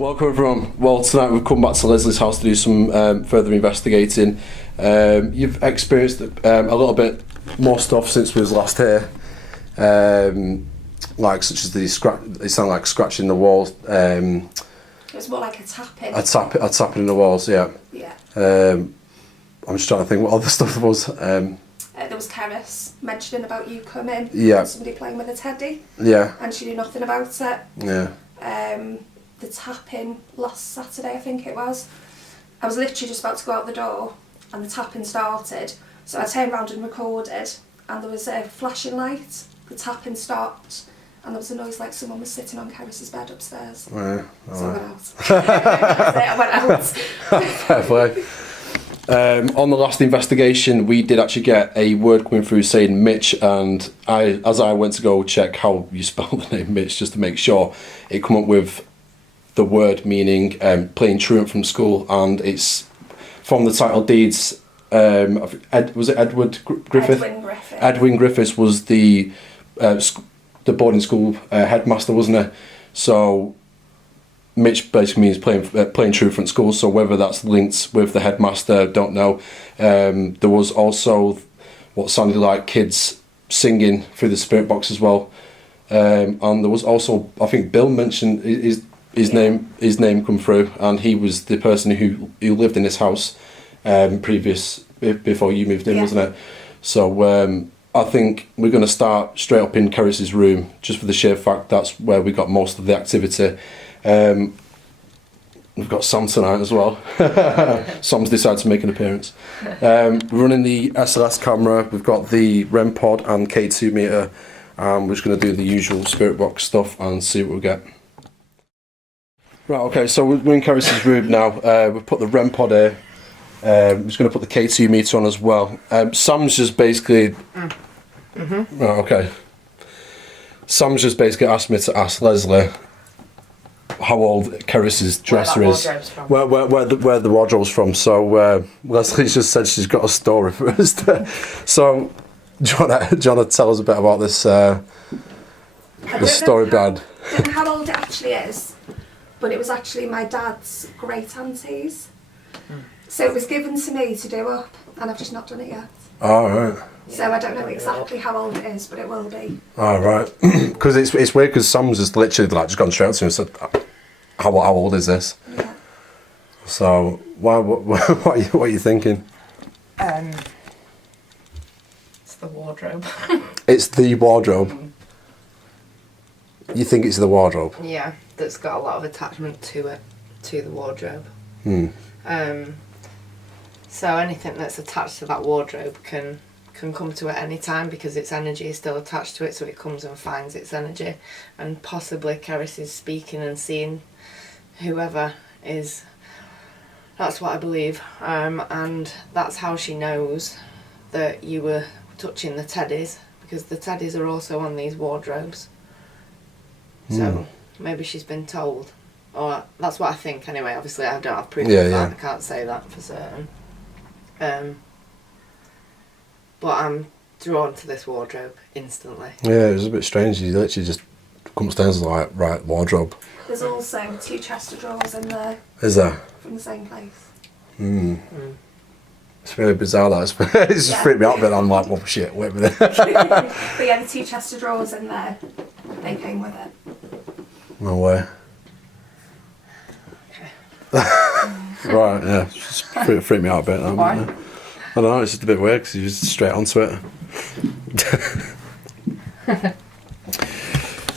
Welcome everyone. Well, tonight we've come back to Leslie's house to do some further investigating. You've experienced a little bit more stuff since we was last here, like such as the it sounded like scratching the walls. It was more like a tapping. A tapping in the walls, yeah. Yeah. I'm just trying to think what other stuff there was. There was charis mentioning about you coming. Yeah. And somebody playing with a teddy. Yeah. And she knew nothing about it. Yeah. The tapping last Saturday, I think it was. I was literally just about to go out the door and the tapping started. So I turned around and recorded, and there was a flashing light. The tapping stopped, and there was a noise like someone was sitting on Charis's bed upstairs. Yeah. So I went out. I went out. Fair play. On the last investigation, we did actually get a word coming through saying Mitch, and as I went to go check how you spell the name Mitch, just to make sure, it come up with the word meaning playing truant from school, and it's from the title deeds. Was it Edward Griffith? Edwin Griffith. Edwin Griffiths was the boarding school headmaster, wasn't it? So Mitch basically means playing truant from school. So whether that's linked with the headmaster, don't know. There was also what sounded like kids singing through the spirit box as well, and there was also, I think Bill mentioned his name come through, and he was the person who lived in this house before you moved in, wasn't it? So I think we're going to start straight up in Charis's room, just for the sheer fact that's where we got most of the activity. We've got Sam tonight as well. Sam's decided to make an appearance. We're running the SLS camera, we've got the REM pod and K2 meter, and we're just going to do the usual spirit box stuff and see what we get. Right, okay, so we're in Charis's room now. We've put the REM pod here. I'm just going to put the K2 meter on as well. Sam's just basically... Right, okay. Sam's just basically asked me to ask Leslie how old Charis's dresser is. Where the wardrobe's from. So Leslie's just said she's got a story for us. So do you want to tell us a bit about this the story behind? I don't know how old it actually is, but it was actually my dad's great auntie's. So it was given to me to do up, and I've just not done it yet. Oh, right. So I don't know exactly how old it is, but it will be. Oh, right. Because it's weird, because Sam's just literally just gone straight to him and said, how old is this? Yeah. So what are you thinking? It's the wardrobe. It's the wardrobe. You think it's the wardrobe? Yeah, that's got a lot of attachment to it, to the wardrobe. So anything that's attached to that wardrobe can come to it any time, because its energy is still attached to it, so it comes and finds its energy. And possibly Charis is speaking and seeing whoever is. That's what I believe. And that's how she knows that you were touching the teddies, because the teddies are also on these wardrobes. So maybe she's been told. Or that's what I think anyway. Obviously I don't have proof of that. I can't say that for certain. But I'm drawn to this wardrobe instantly. Yeah, it was a bit strange. You literally just come upstairs and like, right, wardrobe. There's also 2 chest of drawers in there. Is there? From the same place. It's really bizarre, that. It's just freaked me out a bit. I'm like, well, shit, wait a minute. But yeah, the 2 chest of drawers in there, they came with it. No way. Right, yeah, just freaked me out a bit. Why? I don't know, it's just a bit weird because you're just straight onto it.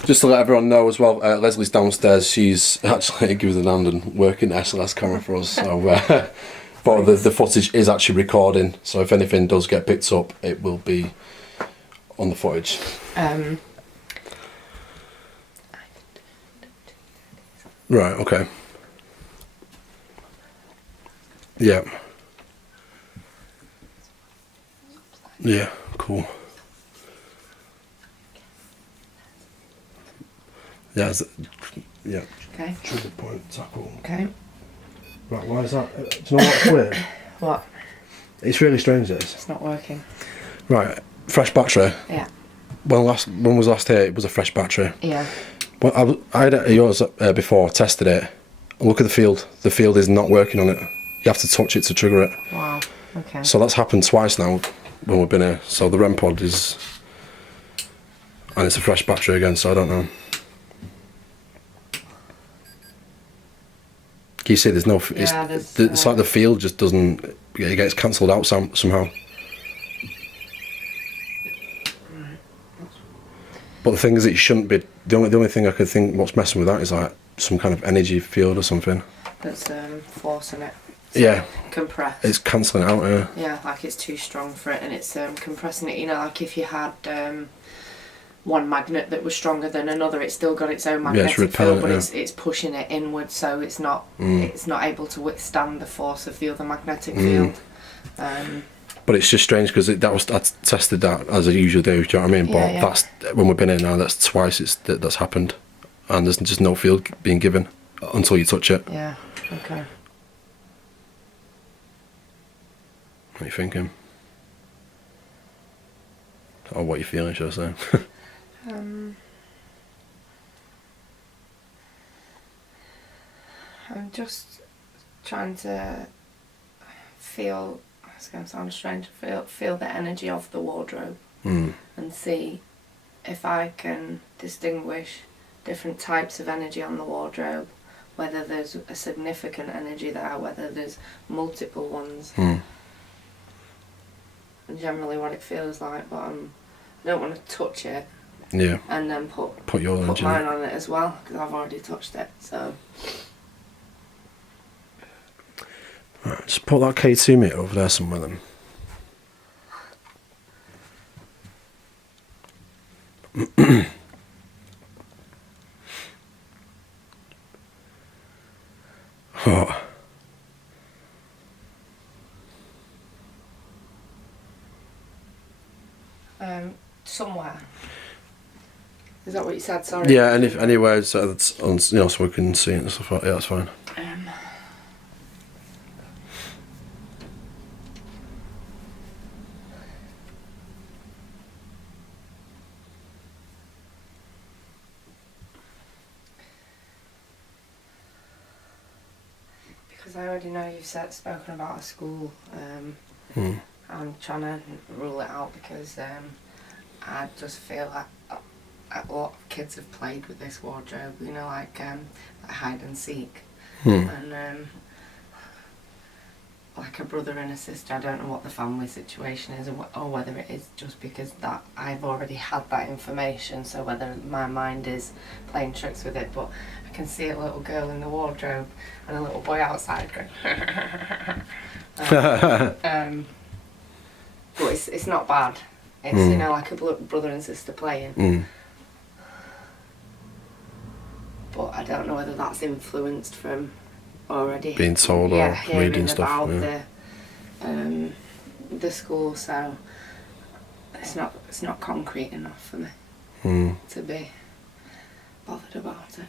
Just to let everyone know as well, Leslie's downstairs. She's actually giving us a hand and working the SLS camera for us. So, but the footage is actually recording. So if anything does get picked up, it will be on the footage. Right. Okay. Yeah. Yeah. Cool. Yeah. Yeah. Okay. Trigger point tackle. Okay. Right. Why is that? Do you know what's weird? What? It's really strange. This. It's not working. Right. Fresh battery. Yeah. When was last here? It was a fresh battery. Yeah. Well, I had yours before. I tested it, Look at the field. The field is not working on it. You have to touch it to trigger it. Wow. Okay. So that's happened twice now when we've been here. So the REM pod is, and it's a fresh battery again. So I don't know. Can you see? There's no. It's like the field just doesn't. It gets cancelled out somehow. But the thing is, it shouldn't be. The only thing I could think what's messing with that is like some kind of energy field or something. That's forcing it. Yeah. Compress. It's cancelling it out. Yeah. Yeah, like it's too strong for it, and it's compressing it. You know, like if you had one magnet that was stronger than another, it's still got its own magnetic field, but it's pushing it inward, so it's not able to withstand the force of the other magnetic field. But it's just strange because I tested that as I usually do. Do you know what I mean? But that's when we've been in now. That's twice that's happened, and there's just no field being given until you touch it. Yeah. Okay. What are you thinking? Or what are you feeling, should I say? I'm just trying to feel. It's going to sound strange. Feel the energy of the wardrobe and see if I can distinguish different types of energy on the wardrobe, whether there's a significant energy there, whether there's multiple ones, and generally what it feels like. But I don't want to touch it. Yeah. And then put mine on it as well, because I've already touched it. So. Right, just put that K2 meter over there somewhere then. Oh. Somewhere. Is that what you said? Sorry. Yeah, anywhere so that's on, so we can see it and stuff like that. Yeah, that's fine. Because I already know you've spoken about a school. I'm trying to rule it out because I just feel like a lot of kids have played with this wardrobe, you know, like hide and seek. And like a brother and a sister, I don't know what the family situation is or whether it is just because that I've already had that information, so whether my mind is playing tricks with it, but I can see a little girl in the wardrobe and a little boy outside going but it's not bad. It's you know, like a brother and sister playing. But I don't know whether that's influenced from already being told or reading stuff. About the school, so it's not concrete enough for me to be bothered about it.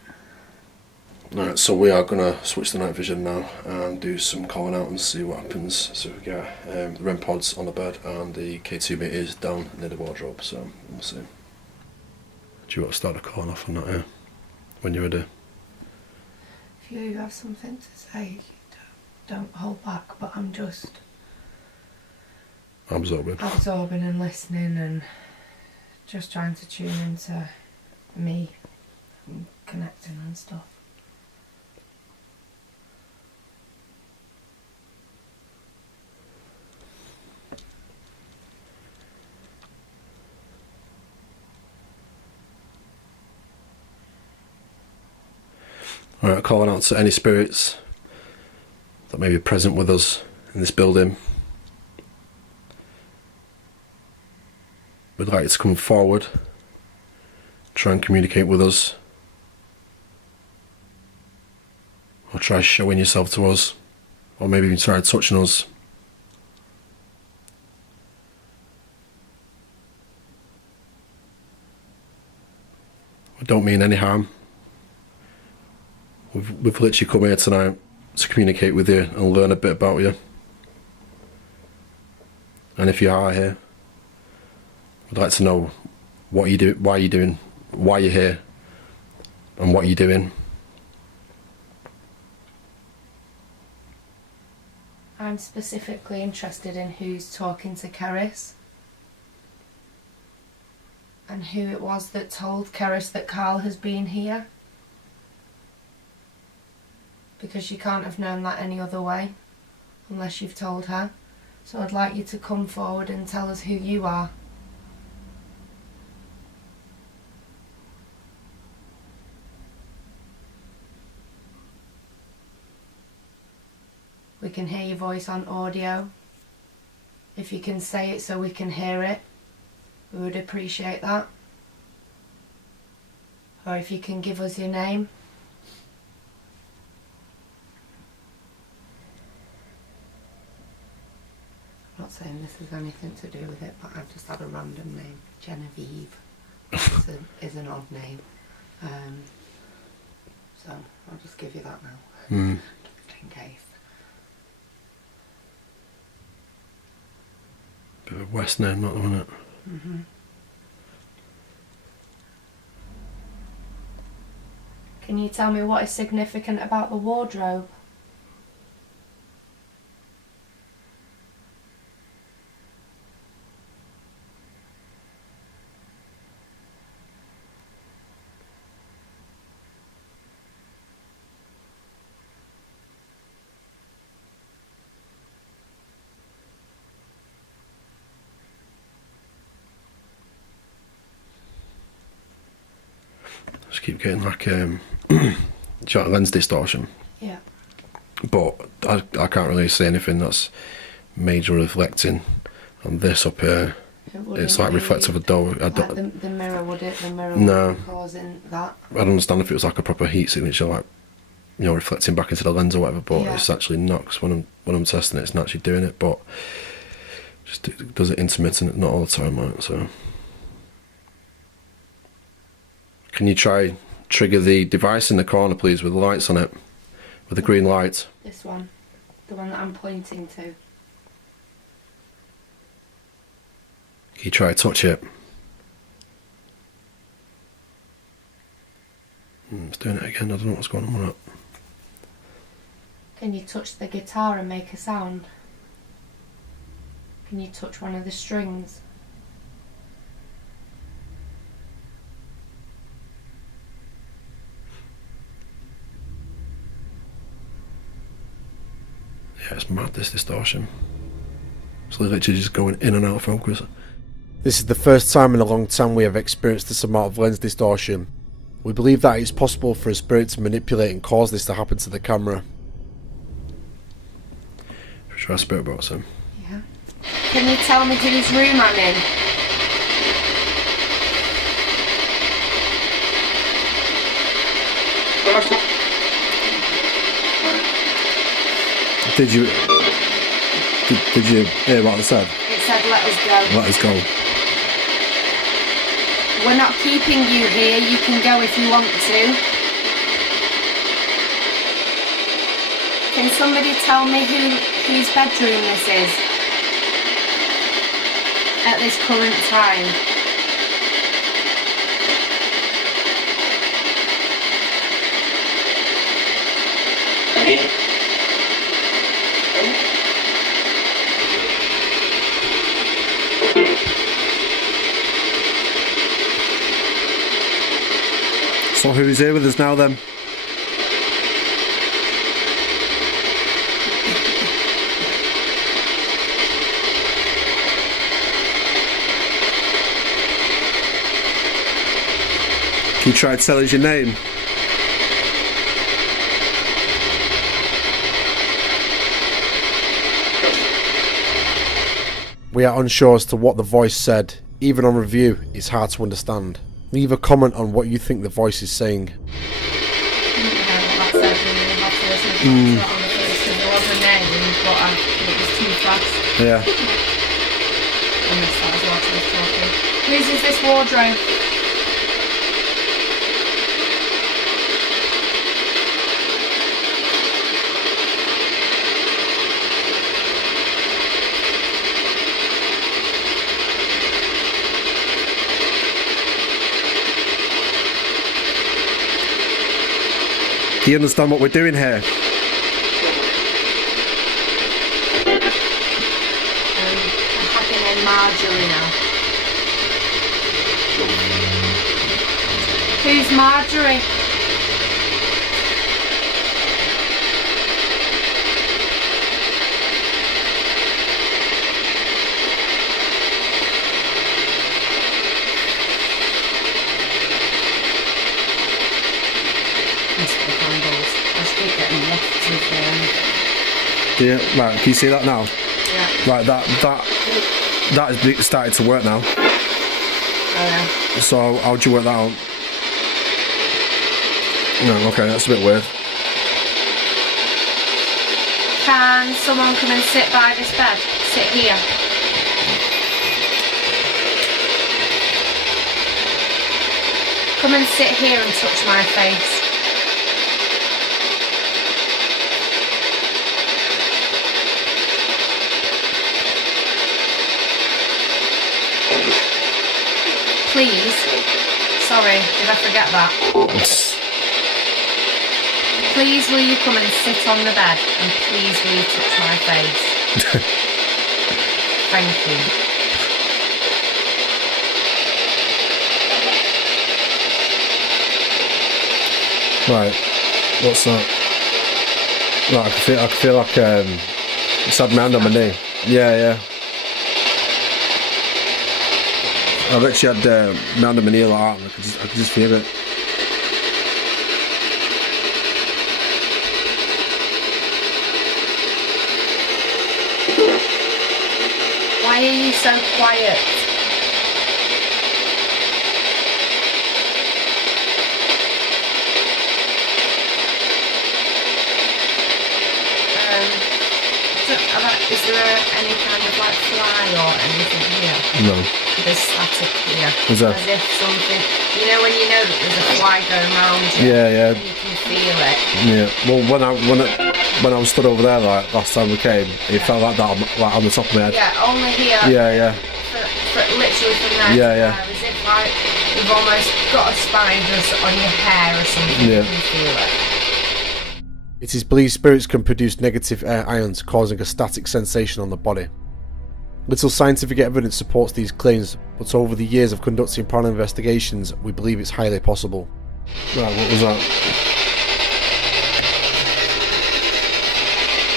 Alright, so we are going to switch the night vision now and do some calling out and see what happens. So we get the REM pods on the bed and the K2 meters down near the wardrobe, so we'll see. Do you want to start the calling off on that, yeah? When you're ready. If you have something to say, don't hold back, but I'm just absorbing and listening and just trying to tune into me and connecting and stuff. Alright, calling out to any spirits that may be present with us in this building. We'd like you to come forward, try and communicate with us, or try showing yourself to us, or maybe even try touching us. We don't mean any harm. We've literally come here tonight to communicate with you and learn a bit about you. And if you are here, we'd like to know what you do, why you're doing, why you're here, and what you're doing. I'm specifically interested in who's talking to Charis. And who it was that told Charis that Carl has been here. Because she can't have known that any other way, unless you've told her. So I'd like you to come forward and tell us who you are. We can hear your voice on audio. If you can say it so we can hear it, we would appreciate that. Or if you can give us your name. I'm not saying this has anything to do with it, but I've just had a random name. Genevieve is an odd name. So I'll just give you that now, in case. Bit of a West name, not one, it? Mm-hmm. Can you tell me what is significant about the wardrobe? Just keep getting like lens distortion. Yeah. But I can't really see anything that's major reflecting on this up here. It's like reflective of door. Like the mirror, would it? The mirror No. would be causing that. I don't understand if it was like a proper heat signature, like, you know, reflecting back into the lens or whatever. But Yeah. it's actually not, 'cause when I'm testing it, it's not actually doing it. But just it does it intermittent, not all the time, like so. Can you try trigger the device in the corner, please, with the lights on it, with the green light? This one, the one that I'm pointing to. Can you try to touch it? It's doing it again. I don't know what's going on with it. Can you touch the guitar and make a sound? Can you touch one of the strings? Yeah, it's mad, this distortion. It's literally just going in and out of focus. This is the first time in a long time we have experienced this amount of lens distortion. We believe that it's possible for a spirit to manipulate and cause this to happen to the camera. Should I spirit box him? Yeah. Can you tell me whose room I'm in? Did you hear what I said? It said let us go. Let us go. We're not keeping you here, you can go if you want to. Can somebody tell me whose bedroom this is? At this current time. So who's here with us now then? Can you try to tell us your name? We are unsure as to what the voice said. Even on review, it's hard to understand. Leave a comment on what you think the voice is saying. Yeah. Whose is this wardrobe? Do you understand what we're doing here? Marjorie now. Who's Marjorie? Yeah, right, can you see that now? Yeah. Right, that has started to work now. Oh yeah. So how do you work that out? No, okay, that's a bit weird. Can someone come and sit by this bed? Sit here. Come and sit here and touch my face. Please. Sorry, did I forget that? Please will you come and sit on the bed and please will you touch my face? Thank you. Right, what's that? Right, I feel like it's had my hand on my knee. Yeah. I've actually had my hand on my knee like that and I could just feel it. Why are you so quiet? Is there any kind of like fly or anything here? No. There's static here. Is there? As if something, you know when you know that there's a fly going around you? Yeah. You can feel it. Yeah. Well, when I was stood over there like last time we came, it felt like that like on the top of my head. Yeah, only here. Yeah. Literally from there to there, as if like you've almost got a spider on your hair or something. Yeah. You can feel it. It is believed spirits can produce negative air ions, causing a static sensation on the body. Little scientific evidence supports these claims, but over the years of conducting paranormal investigations, we believe it's highly possible. Right, what was that?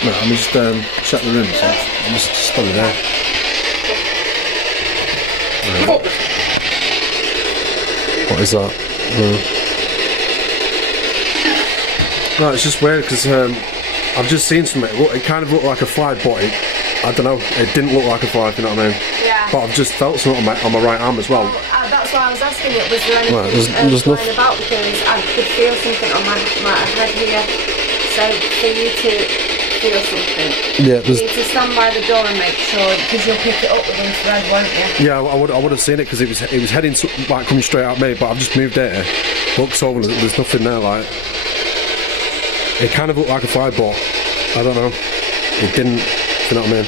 Right, let me just check the room, so I'm just stood there. Right. What is that? No, it's just weird because I've just seen something. It kind of looked like a fly, but I don't know. It didn't look like a fly, if you know what I mean. Yeah. But I've just felt something on my right arm as well. That's why I was asking it. Was there anything there's flying about? Because I could feel something on my head here. So for you to feel something, you need to stand by the door and make sure, because you'll pick it up with infrared, won't you? Yeah, I would have seen it because it was heading like coming straight at me. But I've just moved it. Looks over. There's nothing there. Like. It kind of looked like a fly, but I don't know. It didn't, you know what I mean?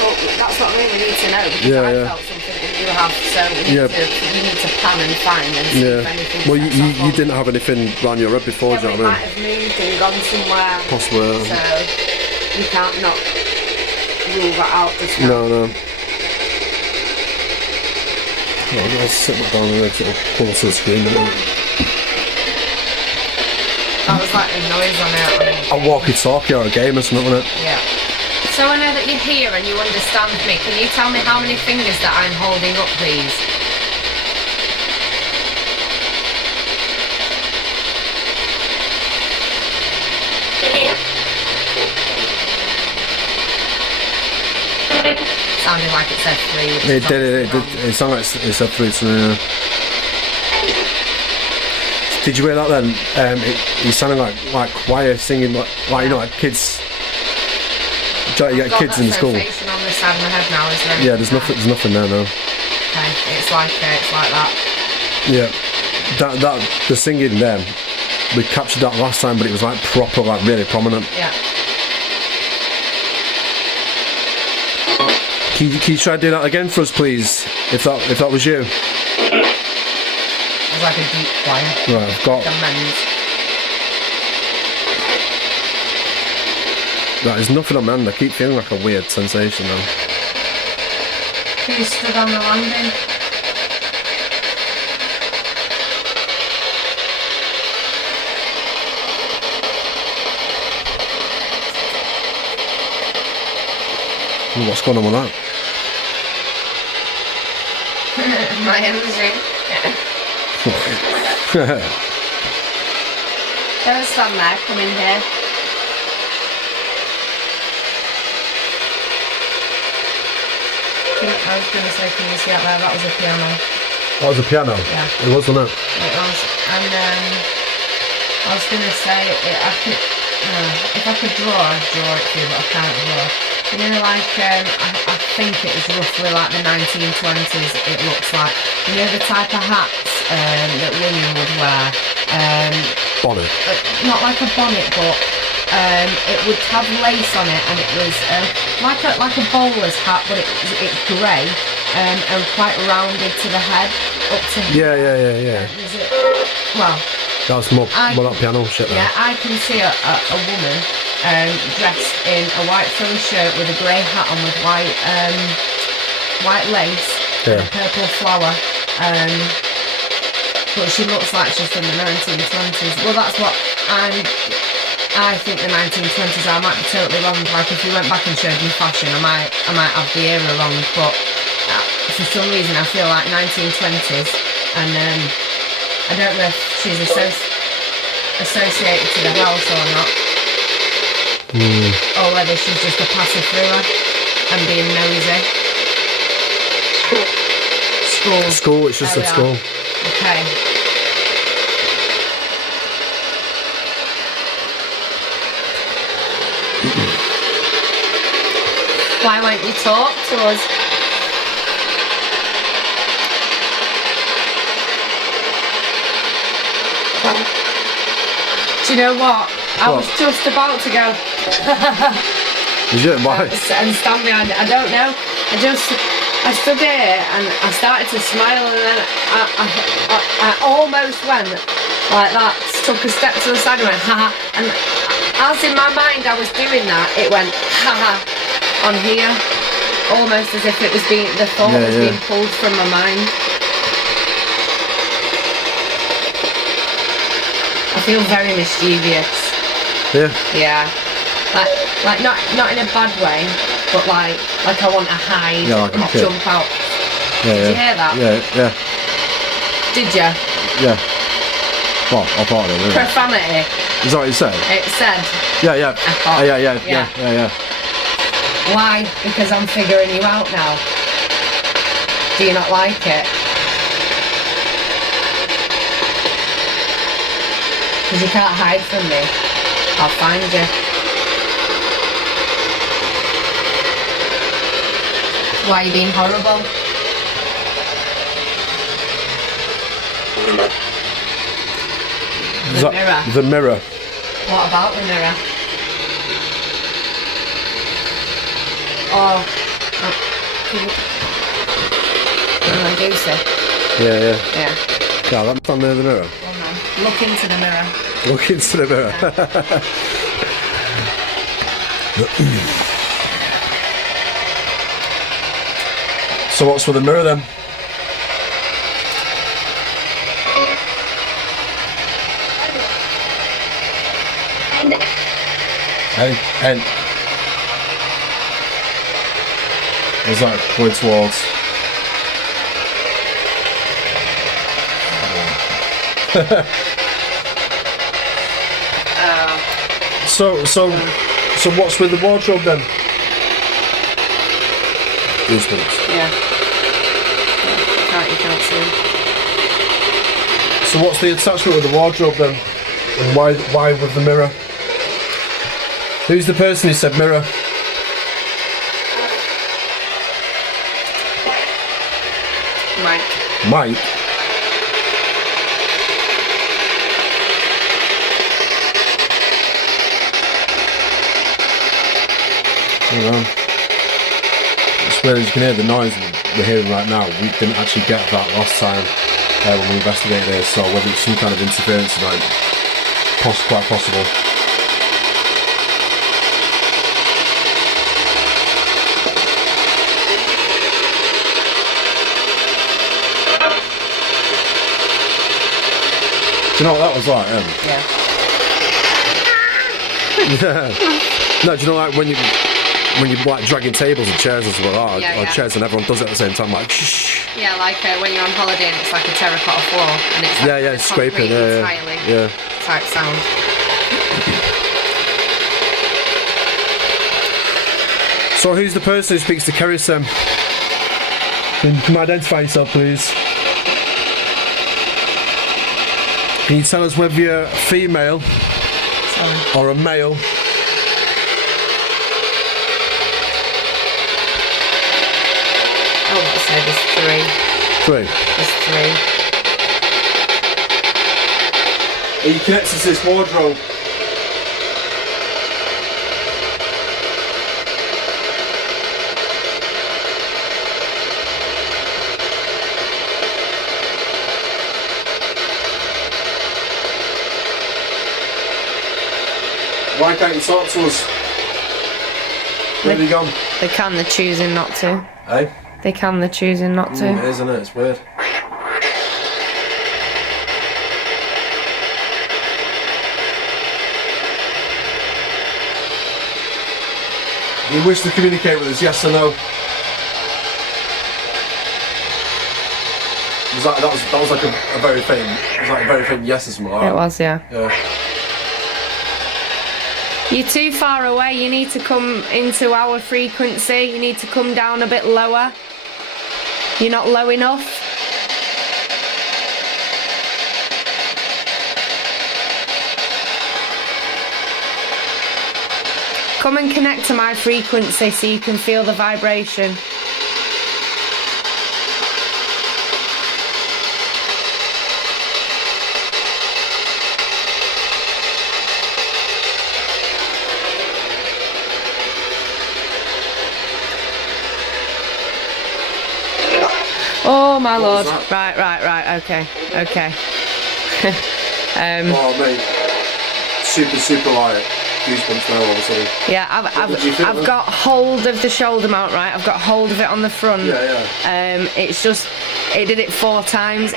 Well, that's what I mean, we need to know, because I felt something and you have, so you need to plan and find and see if anything. Well, you didn't have anything round your head before, do you know what I mean? It might have moved and gone somewhere. Possibly. So, you can't not rule that out as well. No. I'll sit back down there, sort of close to the screen. That was like a noise on it. A walkie-talkie or a game or something, wasn't it? Yeah. So I know that you're here and you understand me. Can you tell me how many fingers that I'm holding up, please? Sounded like it said 3. It did. It sounded like it said 3 to me. Did you hear that then? He sounded like choir singing, like you know, like kids. You get kids in the school. On this side of my head now, is there? Yeah, there's nothing there now. Okay, it's like that. Yeah, that the singing then, we captured that last time, but it was like proper, like really prominent. Yeah. Can you try to do that again for us, please? If that was you. Like a deep choir. Right, I've got. There's nothing on my hand. I keep feeling like a weird sensation though. Who stood on the landing? What's going on with that? My energy. Don't stand there, come in here. I was going to say, can you see out there? That was a piano. That was a piano? Yeah. It was, wasn't it? It was. And I was going to say, if I could draw, I'd draw it for you, but I can't draw. You know, like, I think it was roughly like the 1920s, it looks like. You know the type of hats that women would wear? Bonnet. Not like a bonnet, but it would have lace on it, and it was like a bowler's hat, but it's grey and quite rounded to the head, up to here. Yeah. Well, That's more that piano shit there. Yeah, I can see a woman dressed in a white frilly shirt with a grey hat on with white lace and a purple flower. But she looks like she's from the 1920s. Well, that's what I think the 1920s are. I might be totally wrong. Like if you went back and showed me fashion, I might have the era wrong. But for some reason, I feel like 1920s, and I don't know if she's associated to the house or not, or whether she's just a passer through and being nosy. School. It's just at school. Okay. Why won't you talk to us? Do you know what? I was just about to go. Is it? Why? And stand behind it. I don't know. I stood here and I started to smile, and then I almost went like that, took a step to the side and went ha ha, and as in my mind I was doing that, it went ha ha on here, almost as if it was being, the thought was being pulled from my mind. I feel very mischievous. Yeah. Yeah. Like not in a bad way, but like I want to hide and jump out. Did you hear that? Yeah. Did you? Yeah. Well, I thought it was. Profanity. Is that what you said? It said. Yeah. Yeah. Why? Because I'm figuring you out now. Do you not like it? Because you can't hide from me. I'll find you. Why are you being horrible? The mirror. The mirror. What about the mirror? Oh, can you do so? Yeah. Yeah. Yeah, that's on there, the mirror. Well, man. Look into the mirror. Look into the mirror. So what's with the mirror then? And was that going towards? So what's with the wardrobe then? Goosebumps. Yeah. You can't see him. So what's the attachment with the wardrobe then? And why with the mirror? Who's the person who said mirror? Mike? I don't know. It's weird, you can hear the noise we're hearing right now. We didn't actually get that last time when we investigated it, so whether it's some kind of interference tonight, quite possible. you know what that was like? Yeah. Yeah. No, do you know like when you like dragging tables and chairs and stuff like that, Yeah, or yeah. chairs and everyone does it at the same time, like shh. Yeah, like when you're on holiday and it's like a terracotta floor and it's like Yeah, a scraping, concrete yeah, tiling yeah. type sound. So who's the person who speaks to charis then? Can you identify yourself, please? Can you tell us whether you're female or a male? Oh, let's say there's 3. 3. There's 3. Are you connected to this wardrobe? Why can't you talk to us? Where have you gone? They can, they're choosing not to. Hey? They can, they're choosing not to. It is, isn't it? It's weird. Do you wish to communicate with us, yes or no? That was like a very faint, it was like a very faint yes or something like that. It was, yeah. Yeah. You're too far away, you need to come into our frequency, you need to come down a bit lower. You're not low enough. Come and connect to my frequency so you can feel the vibration. Oh my lord. was Right, okay. Oh mate, super light. Goosebumps now all of a sudden. Yeah, What did you think I've of it? got hold of the shoulder mount, right? I've got hold of it on the front. Yeah. It's just, it did it 4 times.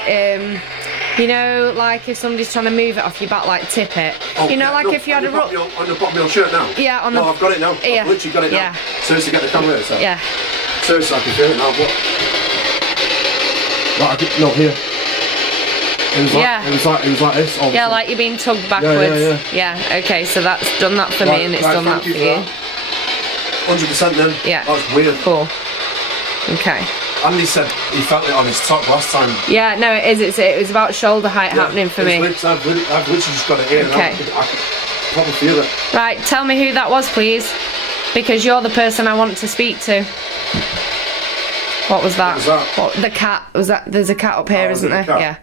You know, like if somebody's trying to move it off your back, like tip it. Oh, you know, yeah, like no, if you had a on the rough... bottom of your shirt now? Yeah, on the... No, I've got it now. Yeah. I've literally got it now. Yeah. Seriously, get the camera here, so. Yeah. Seriously, I can feel it now. What? Right, no, here. It was like, Yeah. it was like this. Obviously. Yeah, like you're being tugged backwards. Yeah. Okay, so that's done that for me and it's done that for you. 100% then. Yeah. That was weird. Cool. Okay. Andy said he felt it on his top last time. Yeah, no, it is. It was about shoulder height happening for me. I've literally just got it here. Okay. And I could probably feel it. Right, tell me who that was, please. Because you're the person I want to speak to. What was that? What was that? What, the cat. Was that? There's a cat up here, is isn't it there? a Yeah. cat?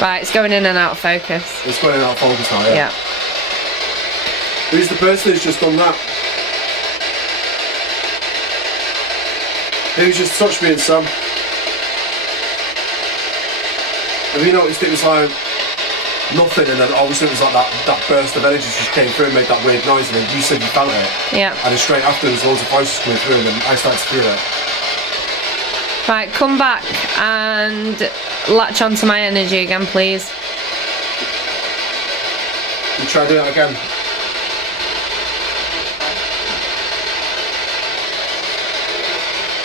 Right, it's going in and out of focus. It's going out of focus now, yeah. Yeah. Who's the person who's just done that? Who's just touched me and Sam? Have you noticed it was like nothing and then all of a sudden it was like that burst of energy just came through and made that weird noise and then you said you felt it. Yeah. And then straight after there's loads of voices coming through and then I started to feel it. Right, come back and latch onto my energy again, please. You try doing it again.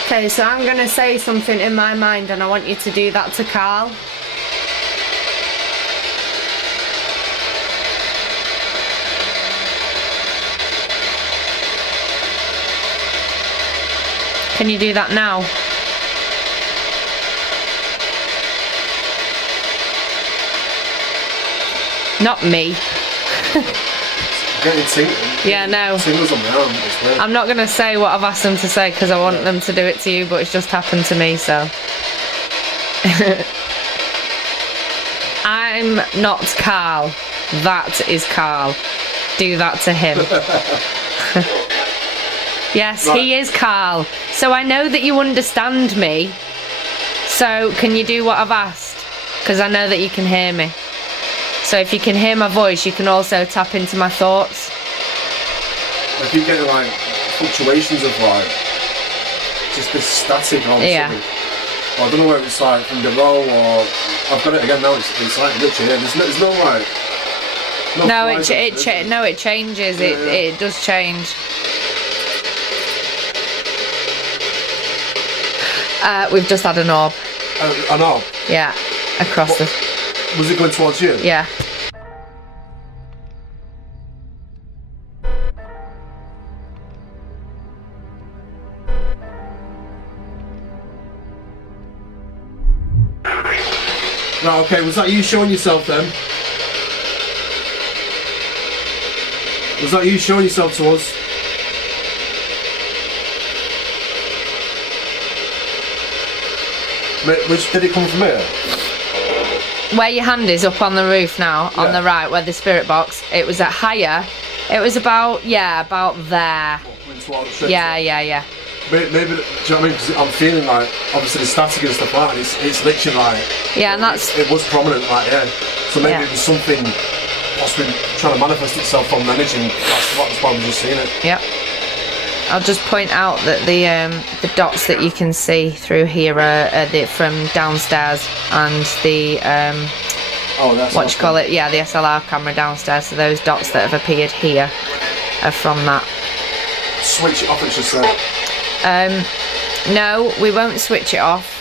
Okay, so I'm going to say something in my mind and I want you to do that to Carl. Can you do that now? Not me. Getting tingles. Yeah, no. Tingles on my arm. It's weird. I'm not going to say what I've asked them to say because I want them to do it to you, but it's just happened to me, so. I'm not Carl. That is Carl. Do that to him. Yes, Right. he is Carl. So I know that you understand me. So can you do what I've asked? Because I know that you can hear me. So if you can hear my voice, you can also tap into my thoughts. I keep getting like fluctuations of like just this static all of a Yeah. sudden. I don't know whether it's like from the roll or I've got it again now. It's like literally here. There's no like. No, it changes. It does change. We've just had an orb. An orb? Yeah, across the. Was it going towards you? Yeah. Right, okay, was that you showing yourself then? Was that you showing yourself to us? Which, did it come from here? Where your hand is up on the roof now, on the right, where the spirit box, it was at higher. It was about there. Yeah. Maybe, do you know what I mean? Because I'm feeling like, obviously the static and stuff like that, it's literally like... Yeah, and that's... It was prominent, like, yeah. So maybe it was something possibly trying to manifest itself from energy, and that's why we're just seeing it. Yep. I'll just point out that the dots that you can see through here are from downstairs, and the... what do you call it? Yeah, the SLR camera downstairs, so those dots that have appeared here are from that. Switch it off, it's just there. No, we won't switch it off.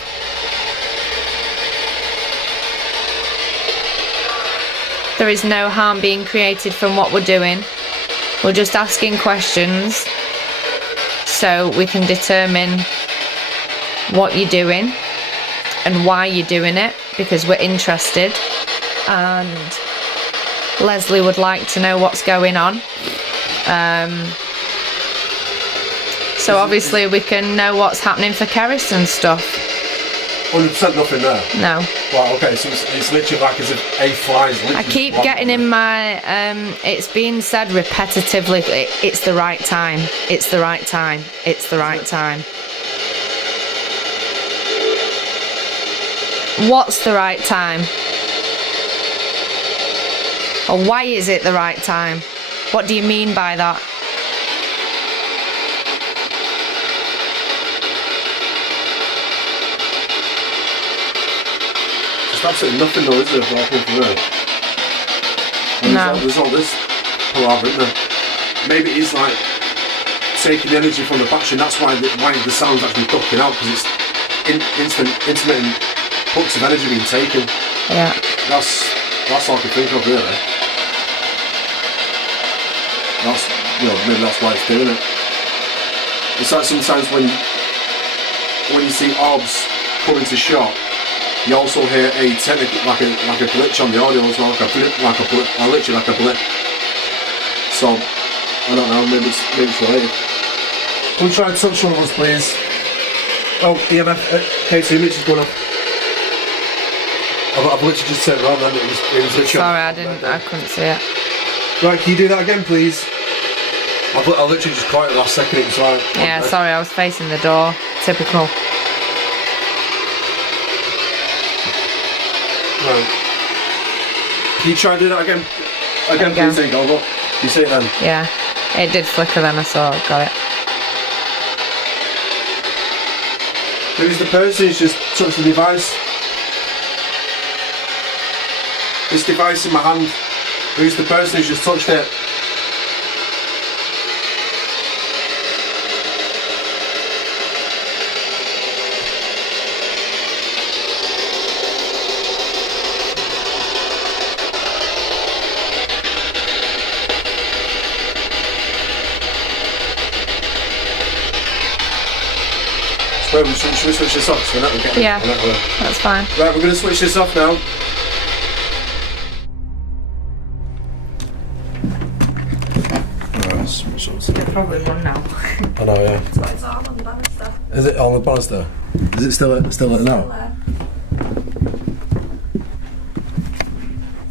There is no harm being created from what we're doing. We're just asking questions so we can determine what you're doing and why you're doing it, because we're interested, and Leslie would like to know what's going on. So obviously we can know what's happening for charis and stuff. 100% nothing there? No. Well, okay, so it's literally like as if a fly is literally... I keep getting in my... it's being said repetitively, it's the right time, it's the right time, it's the right time. What's the right time? Or why is it the right time? What do you mean by that? Absolutely nothing though, is there, walking from there? No. There's all this palaver, isn't there? Maybe it's like taking the energy from the battery, and that's why the sound's actually ducking out, because it's intermittent hooks of energy being taken. Yeah. That's all I can think of, really. Maybe that's why it's doing it. It's like sometimes when you see orbs come into shot, you also hear a technical, like a glitch on the audio as well, literally like a blip. So, I don't know, maybe it's related. Come try and touch one of us, please. Oh, EMF, K2 Mitch is going off. I've literally just turned around and it was literally... Sorry, I couldn't see it. Right, can you do that again, please? I literally just caught it the last second, it was like... Yeah, sorry, I was facing the door. Typical. Right. Can you try and do that again? Again, please, there you go, look. You see it then? Yeah, it did flicker then, I saw it, got it. Who's the person who's just touched the device? This device in my hand. Who's the person who's just touched it? Should we switch this off? So yeah, that's fine. Right, we're going to switch this off now. They're probably one now. I know, yeah. It's on the banister. Is it on the banister? Is it still lit now?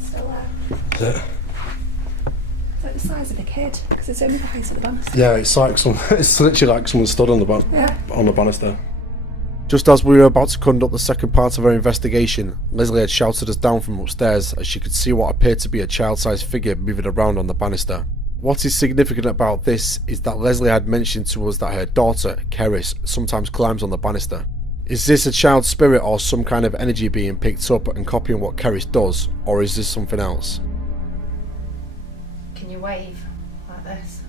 Still there. Is it? It's like the size of a kid, because it's only the height of the banister. Yeah, it's like it's literally like someone stood on the banister. Just as we were about to conduct the second part of our investigation, Leslie had shouted us down from upstairs as she could see what appeared to be a child-sized figure moving around on the banister. What is significant about this is that Leslie had mentioned to us that her daughter, Charis, sometimes climbs on the banister. Is this a child spirit or some kind of energy being picked up and copying what charis does, or is this something else? Can you wave like this?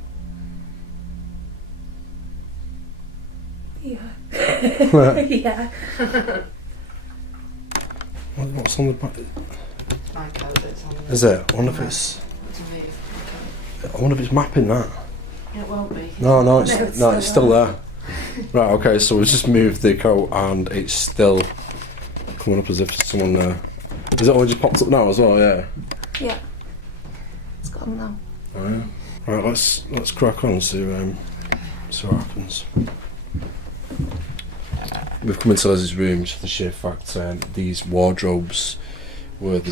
Yeah. Yeah. What's on the back? My code that's on the... Is it? I wonder if it's... I wonder if it's mapping that. It won't be. No, it's still there. Right, okay, so we've just moved the coat and it's still coming up as if someone... Is it all just popped up now as well? Yeah. Yeah. It's gone now. Oh, yeah. Right, let's crack on and see what happens. We've come into Leslie's room just for the sheer fact these wardrobes were with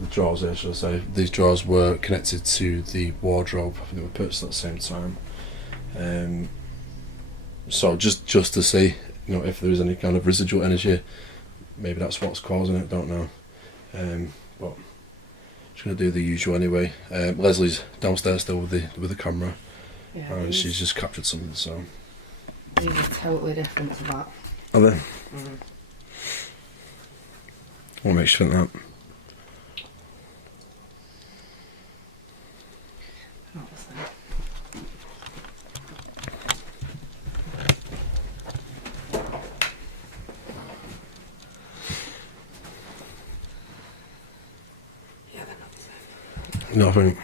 the drawers there, should I say. These drawers were connected to the wardrobe. I think they were purchased at the same time. So just to see, you know, if there is any kind of residual energy, maybe that's what's causing it. Don't know. But just gonna do the usual anyway. Leslie's downstairs still with the camera, Yeah, and she's just captured something. So these are totally different to that. are they? Mm. What makes you think that? Yeah, they're not the same. Nothing.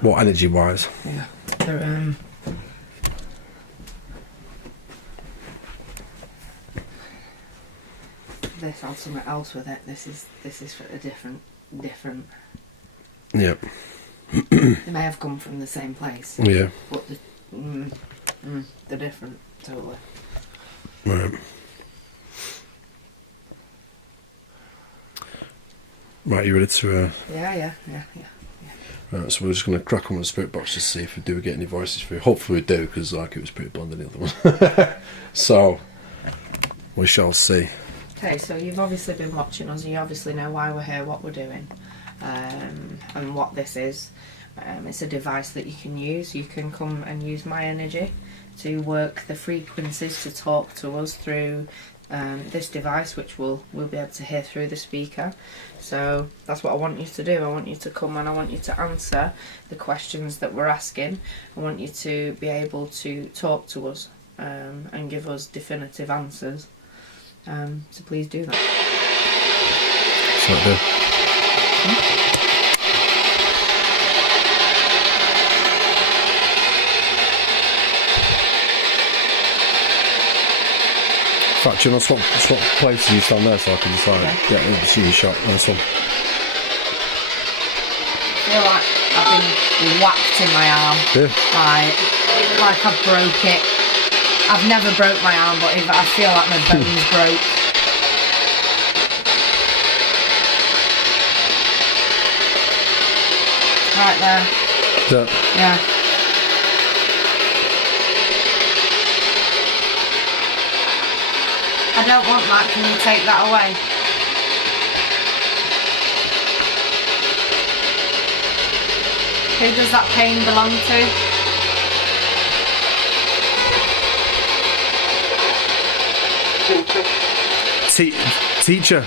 What energy wise? Yeah. They're this had something else with it. This is for a different. Yep. They may have come from the same place, Yeah. but they're different totally. Right. Right, you ready to? Yeah. Right, so we're just going to crack on with the spirit box to see if we do get any voices through. Hopefully we do, because like it was pretty bland in the other one. So we shall see. Okay, so you've obviously been watching us. You obviously know why we're here, what we're doing, and what this is. It's a device that you can use. You can come and use my energy to work the frequencies to talk to us through this device, which we'll be able to hear through the speaker. So that's what I want you to do. I want you to come and I want you to answer the questions that we're asking. I want you to be able to talk to us and give us definitive answers. So please do that. So I do. In fact, you know, swap places you stand there so I can just like get see your shot. Nice one. I feel like I've been whacked in my arm. Yeah. Like I've broke it. I've never broke my arm, but I feel like my bones broke. Right there. Yeah. I don't want that. Can you take that away? Who does that pain belong to? Teacher.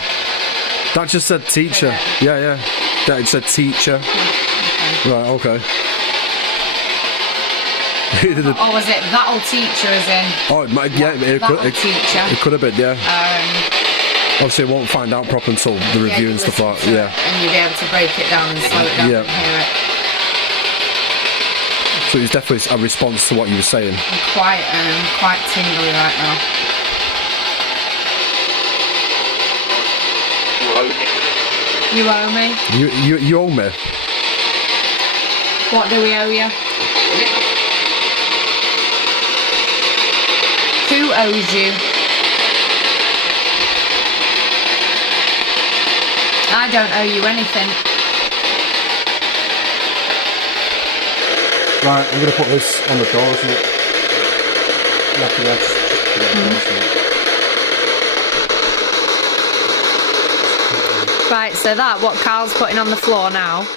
That just said teacher. Yeah. That said teacher. Okay. Right, okay. Or was it that'll teacher as in? Oh, it might, yeah, teacher. It could have been, yeah. Obviously, it won't find out proper until the review and stuff like that. Yeah. And you'll be able to break it down and slow it down and hear it. So it was definitely a response to what you were saying. I'm quite tingly right now. You owe me? You owe me. What do we owe you? Who owes you? I don't owe you anything. Right, I'm going to put this on the door, isn't it? Right, so what Carl's putting on the floor now,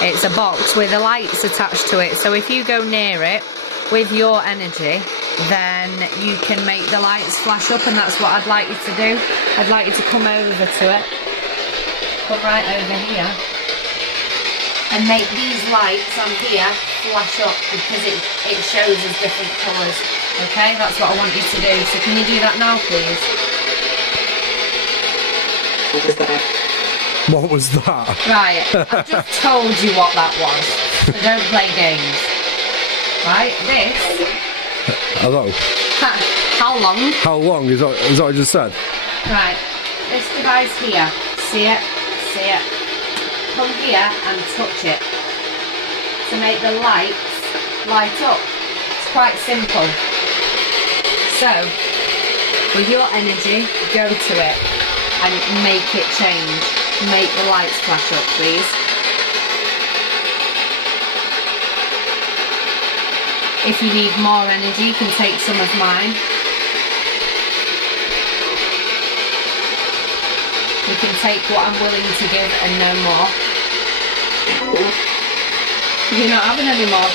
it's a box with the lights attached to it. So if you go near it with your energy, then you can make the lights flash up, and that's what I'd like you to do. I'd like you to come over to it, come right over here, and make these lights on here flash up, because it shows us different colours. Okay, that's what I want you to do. So can you do that now, please? What was that? Right, I've just told you what that was. So don't play games. Right, this. Hello. How long? How long is that what I just said? Right, this device here. See it? See it? Come here and touch it to make the lights light up. It's quite simple. So, with your energy, go to it and make it change. Make the lights flash up, please. If you need more energy, you can take some of mine. You can take what I'm willing to give and no more. You're not having any more.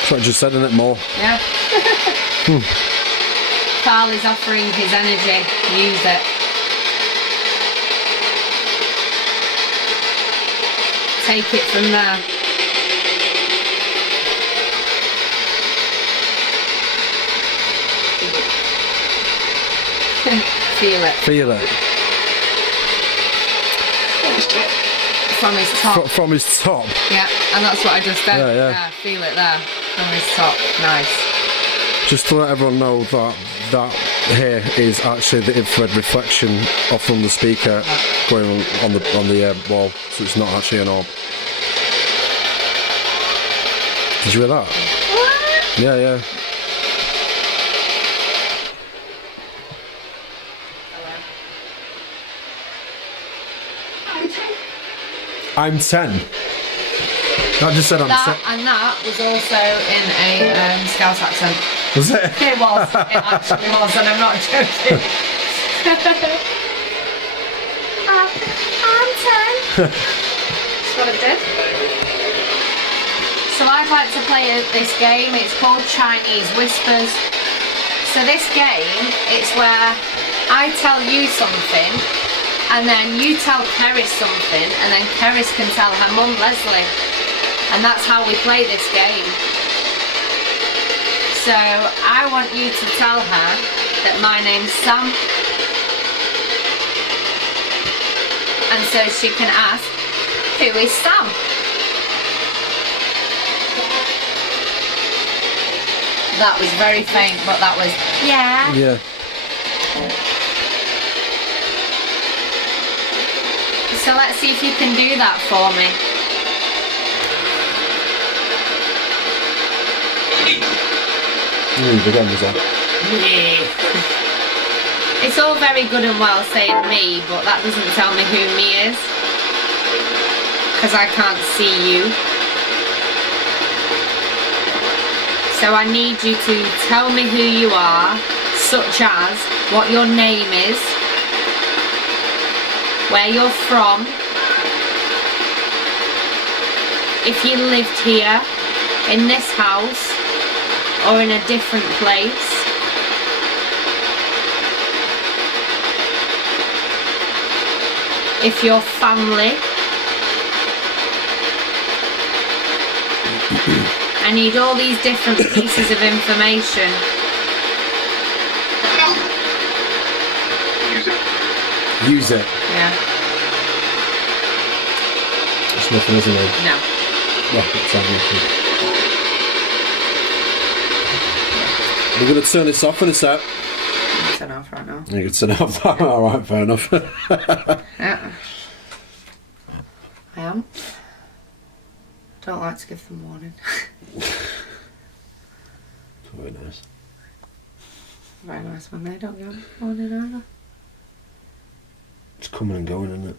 That's what I just said, isn't it? More. Yeah. Carl is offering his energy. Use it. Take it from there. Feel it. Feel it. From his top. From his top. Yeah, and that's what I just said. Yeah, yeah. Yeah, feel it there. From his top. Nice. Just to let everyone know that here is actually the infrared reflection off from the speaker going on the wall, so it's not actually an orb. Did you hear that? What? Yeah, yeah. I'm 10. That just said I'm 10. And that was also in a Scouse accent. Was it? It was. It actually was, and I'm not joking. I'm 10. That's what it did. So I'd like to play this game. It's called Chinese Whispers. So this game, it's where I tell you something, and then you tell Charis something, and then Charis can tell her mum Leslie. And that's how we play this game. So I want you to tell her that my name's Sam. And so she can ask, who is Sam? That was very faint, but that was, yeah. Yeah. So let's see if you can do that for me. Again, was that? It's all very good and well saying me, but that doesn't tell me who me is. Because I can't see you. So I need you to tell me who you are, such as what your name is, where you're from, if you lived here, in this house, or in a different place. If you're family. I need all these different pieces of information. Use it. Yeah. It's nothing, isn't it? No. Rockets on nothing. We're going to turn this off in a sec. Turn off right now. You can turn it off. Alright, fair enough. Yeah. I am. Don't like to give them warning. Very nice. Very nice when they don't give warning either. It's coming and going, isn't it?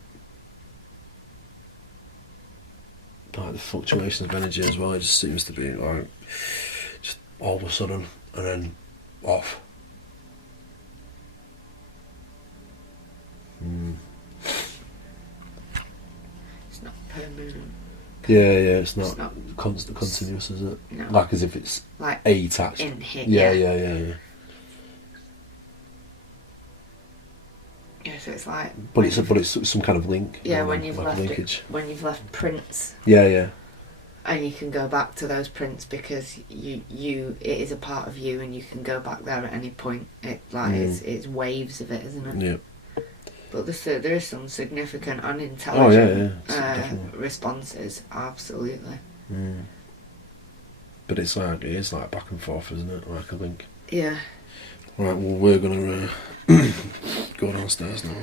Like the fluctuation of energy as well, it just seems to be like just all of a sudden and then off. It's not permanent. Yeah, it's It's not not constant, continuous, is it? No. Like as if it's like a touch. in here. Yeah. Yeah, so it's like. But it's some kind of link. Yeah, you know, when you've like left linkage. when you've left prints. Yeah. And you can go back to those prints because it is a part of you, and you can go back there at any point. It's waves of it, isn't it? Yeah. But there is some significant unintelligent definitely. responses, absolutely. But it is like back and forth, isn't it? Like a link. Yeah. Right, well, we're gonna go downstairs now.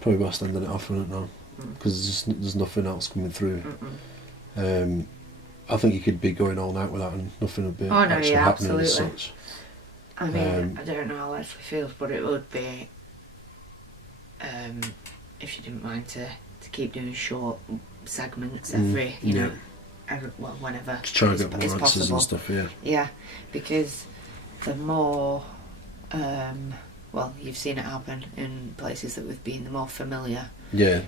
Probably best ending it off on it now, because there's nothing else coming through. I think you could be going all night without and nothing would be actually happening as such. I mean, I don't know how Leslie feels, but it would be, if she didn't mind to keep doing short segments every, whenever Just try and get more it's answers possible. and stuff, yeah. Yeah, because the more, you've seen it happen in places that we've been, the more familiar. Yeah.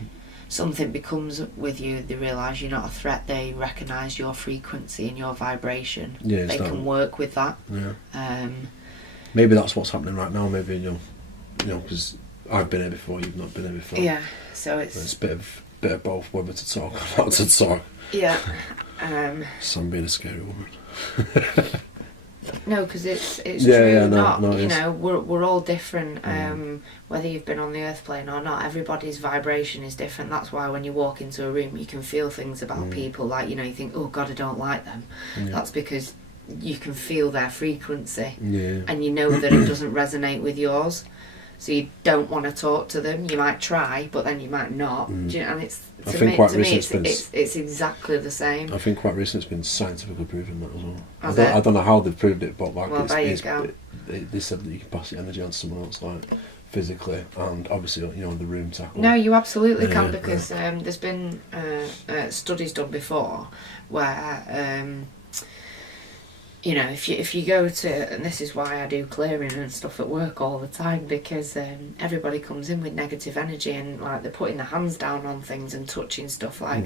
Something becomes with you, they realise you're not a threat, they recognise your frequency and your vibration. Yeah, they can work with that. Yeah. Maybe that's what's happening right now, maybe, because I've been here before, you've not been here before. Yeah, so it's a bit of both, whether to talk or not to talk. Yeah. Sam being a scary woman. No, because it's true. No, we're all different. Whether you've been on the earth plane or not, everybody's vibration is different. That's why when you walk into a room, you can feel things about people. Like you think, oh God, I don't like them. Yeah. That's because you can feel their frequency, and you know that it doesn't resonate with yours. So you don't want to talk to them. You might try, but then you might not. And it's to me, it's exactly the same. I think quite recently it's been scientifically proven that as well. I don't know how they've proved it, but they said that you can pass your energy on to someone else, like physically, and obviously in the room tackle. No, you absolutely can, because there's been studies done before where. If you go to, and this is why I do clearing and stuff at work all the time, because everybody comes in with negative energy and like they're putting their hands down on things and touching stuff. Like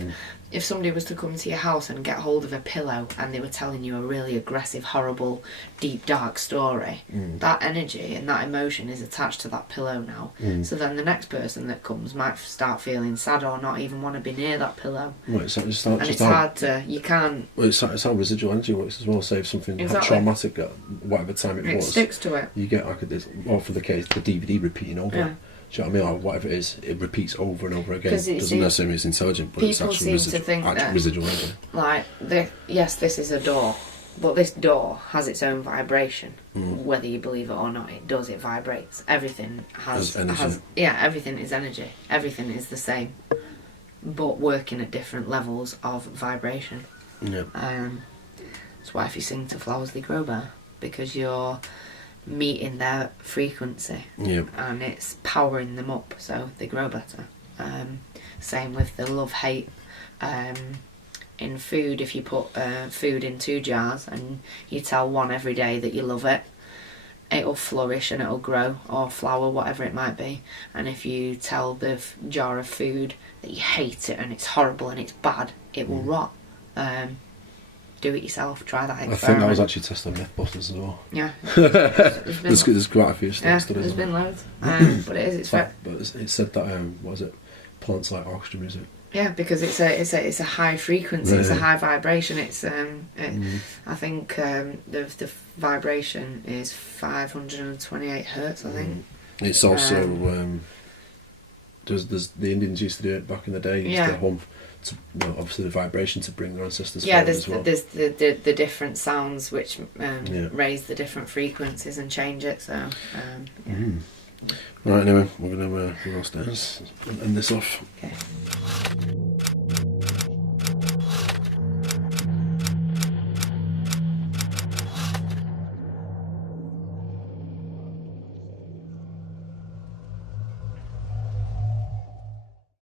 if somebody was to come to your house and get hold of a pillow and they were telling you a really aggressive, horrible, deep, dark story, that energy and that emotion is attached to that pillow now. So then the next person that comes might start feeling sad or not even want to be near that pillow. Well, it's hard to, you can't. Well, it's how residual energy works as well. Say if something traumatic at whatever time it was, sticks to it. You get for the case, the DVD repeating over. Yeah. Do you know what I mean? Or whatever it is, it repeats over and over again. It doesn't necessarily mean it's intelligent, but it's actual residual energy. Like, yes, this is a door, but this door has its own vibration. Whether you believe it or not, it does. It vibrates. Everything has everything is energy. Everything is the same, but working at different levels of vibration. Yeah. That's why if you sing to flowers, they grow better, because you're meeting their frequency, and it's powering them up, so they grow better. Same with the love-hate. In food, if you put food in 2 jars and you tell one every day that you love it, it'll flourish and it'll grow, or flower, whatever it might be. And if you tell the jar of food that you hate it and it's horrible and it's bad, it will rot. Do it yourself, try that experiment. I think that was actually tested on Mythbusters as well. Yeah. There's quite a few studies. There's been loads. But it's said that, what is it, plants like orchestra music. Yeah, because it's a high frequency, it's a high vibration. It's I think the vibration is 528 hertz. I think. It's also there's the Indians used to do it back in the day. Used to hum. Obviously the vibration to bring their ancestors forward as well. There's the different sounds which raise the different frequencies and change it. So Right, anyway, we're gonna go upstairs and end this off. Okay.